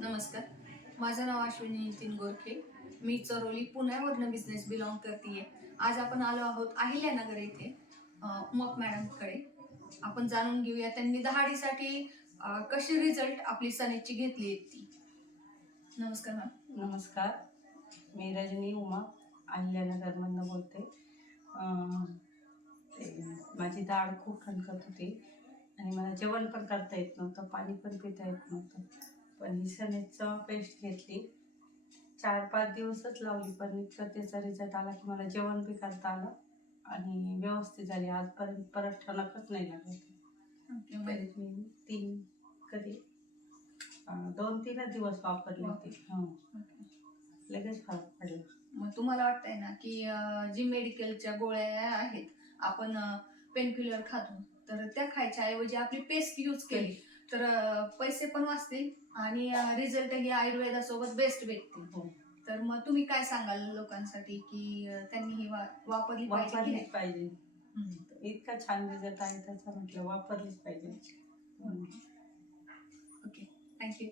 नमस्कार. माझं नाव अश्विनी नितीन गोरखे. मी चरोली पुण्यावरनं बिझनेस बिलॉंग करते आज आपण आलो आहोत अहिल्यानगर येथे मग मॅडमकडे. आपण जाणून घेऊया त्यांनी दहाडीसाठी कशी रिझल्ट आपली सनेची घेतली ती. नमस्कार मॅम. नमस्कार. मी रजनी उमा अहिल्यानगरमधनं बोलते. ते माझी दाढ खूप खणकत होती आणि मला जेवण पण करता येत नव्हतं पाणी पण पिता येत नव्हतं. पण ही सनेचं पेस्ट घेतली. चार पाच दिवसच लावली पण इतकं त्याचा रिझल्ट आला की मला जेवण बी करता आलं आणि व्यवस्थित झाली. आजपर्यंत परत ठणकच नाही लागत. मी तीन कधी दोन तीनच दिवस वापरले होते. हं. लगेच फरक पडला. मग तुम्हाला वाटतंय ना की जी मेडिकलच्या गोळ्या आहेत आपण पेनकिलर खातो तर त्या खायच्या ऐवजी आपली पेस्ट यूज केली. तर पैसे पण वाचतील आणि रिझल्टही आयुर्वेदासोबत बेस्ट भेटतील हो. तर मग तुम्ही काय सांगाल लोकांसाठी की त्यांनी ही वा- वापरली पाहिजे की वापरलीच नाही? पाहिजे हम्म. इतका छान रिझल्ट आहे त्याचा म्हटलं वापरलीच पाहिजे हं. Okay thank you